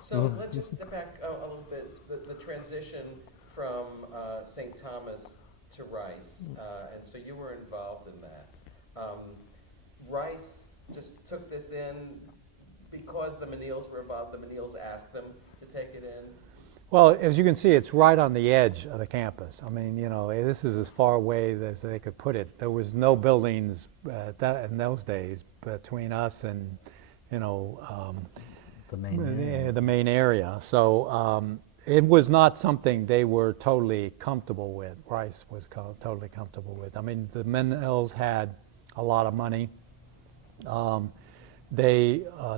So let's just step back a little bit. The transition from St. Thomas to Rice, and so you were involved in that. Rice just took this in because the Menils were involved. The Menils asked them to take it in. Well, as you can see, it's right on the edge of the campus. I mean, you know, this is as far away as they could put it. There was no buildings in those days between us and, you know, the main area. So it was not something they were totally comfortable with. Rice was totally comfortable with. I mean, the Menils had a lot of money. The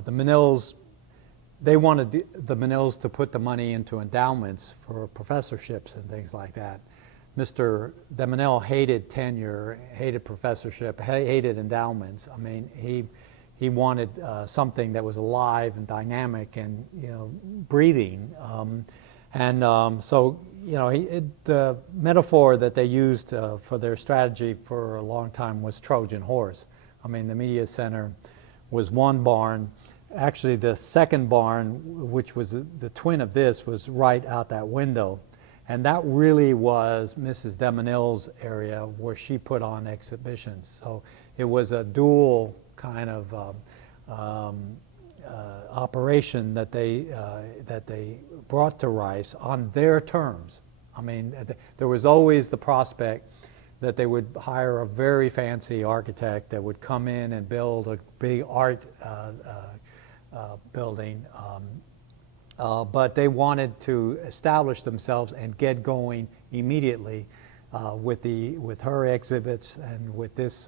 Menils, they wanted the Menils to put the money into endowments for professorships and things like that. Mr. de Menil hated tenure, hated professorship, hated endowments. I mean, he wanted something that was alive and dynamic and, you know, breathing. So, you know, the metaphor that they used for their strategy for a long time was Trojan horse. I mean, the media center was one barn. Actually, the second barn, which was the twin of this, was right out that window. And that really was Mrs. de Menil's area where she put on exhibitions. So it was a dual kind of operation that they brought to Rice on their terms. I mean, there was always the prospect that they would hire a very fancy architect that would come in and build a big art building, but they wanted to establish themselves and get going immediately with her exhibits and with this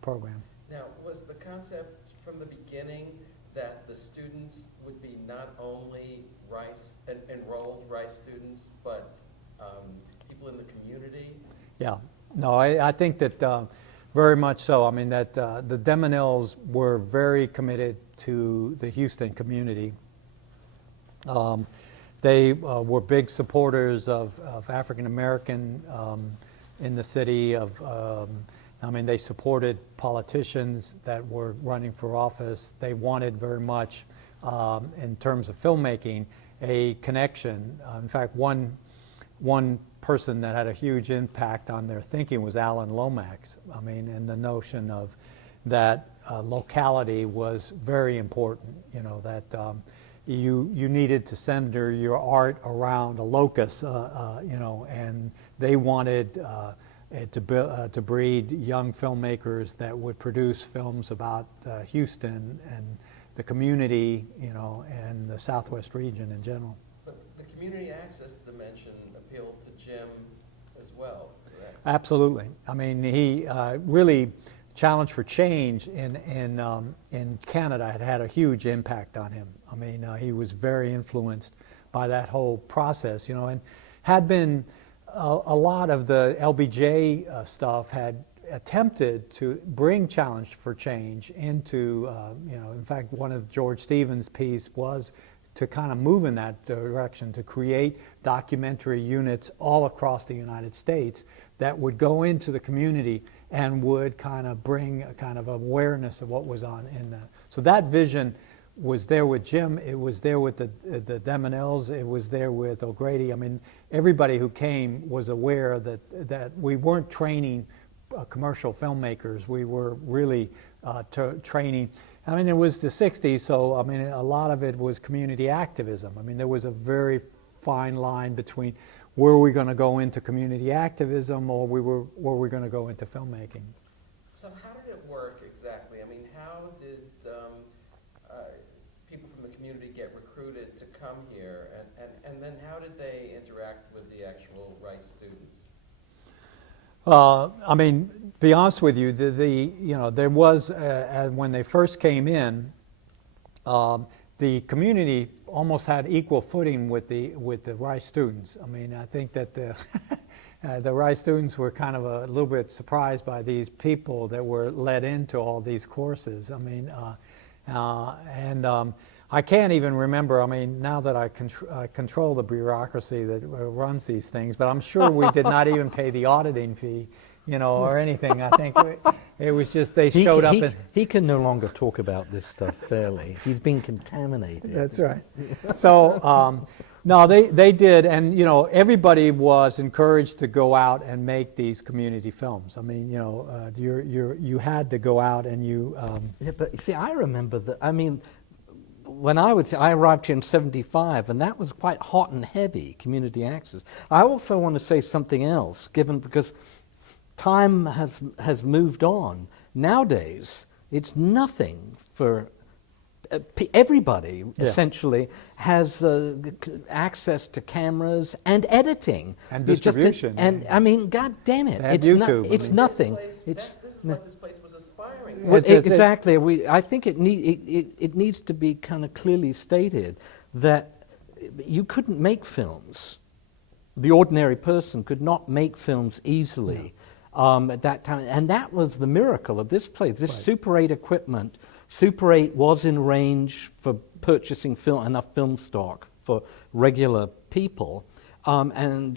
program. Now, was the concept from the beginning that the students would be not only Rice enrolled Rice students, but people in the community? Yeah, no, I think that very much so. I mean, that the de Menils were very committed to the Houston community. They were big supporters of African American in the city. I mean, they supported politicians that were running for office. They wanted very much, in terms of filmmaking, a connection. In fact, one person that had a huge impact on their thinking was Alan Lomax. I mean, and the notion of that locality was very important. You know, that you needed to center your art around a locus. You know, and they wanted to breed young filmmakers that would produce films about Houston and the community, you know, and the Southwest region in general. But the community access dimension appealed to Jim as well, correct? Absolutely. I mean, he really Challenge for Change in Canada had a huge impact on him. I mean, he was very influenced by that whole process, you know, and had been a lot of the LBJ stuff had attempted to bring Challenge for Change into, you know, in fact, one of George Stevens' piece was to kind of move in that direction, to create documentary units all across the United States that would go into the community and would kind of bring a kind of awareness of what was on in that. So that vision was there with Jim, it was there with the de Menils, it was there with O'Grady. I mean, everybody who came was aware that we weren't training commercial filmmakers, we were really training. I mean, it was the 60s, so I mean, a lot of it was community activism. I mean, there was a very fine line between were we going to go into community activism or were we going to go into filmmaking. So how did it work exactly? I mean, how did people from the community get recruited to come here, and then how did they interact with the actual Rice students? I mean, to be honest with you, you know, there was when they first came in, the community almost had equal footing with the Rice students. I mean, I think that the Rice students were kind of a little bit surprised by these people that were led into all these courses. I mean, I can't even remember, I mean, now that I control the bureaucracy that runs these things, but I'm sure we did not even pay the auditing fee or anything. I think it was just they showed up. He can no longer talk about this stuff fairly. He's been contaminated. That's right. So, no, they did, and everybody was encouraged to go out and make these community films. I mean, you had to go out and you. Yeah, but you see, I remember that. I mean, when I arrived here in '75, and that was quite hot and heavy, community access. I also want to say something else, because time has moved on. Nowadays, it's nothing for everybody. Essentially has access to cameras and editing and distribution. I mean, God damn it, it's YouTube. It's nothing. This is what this place was aspiring to. Well, exactly. I think it needs to be kind of clearly stated that you couldn't make films. The ordinary person could not make films easily at that time, and that was the miracle of this place. This Super 8 equipment. Super 8 was in range for purchasing enough film stock for regular people, and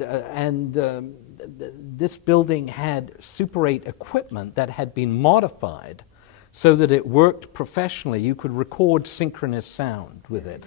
this building had Super 8 equipment that had been modified so that it worked professionally. You could record synchronous sound with it.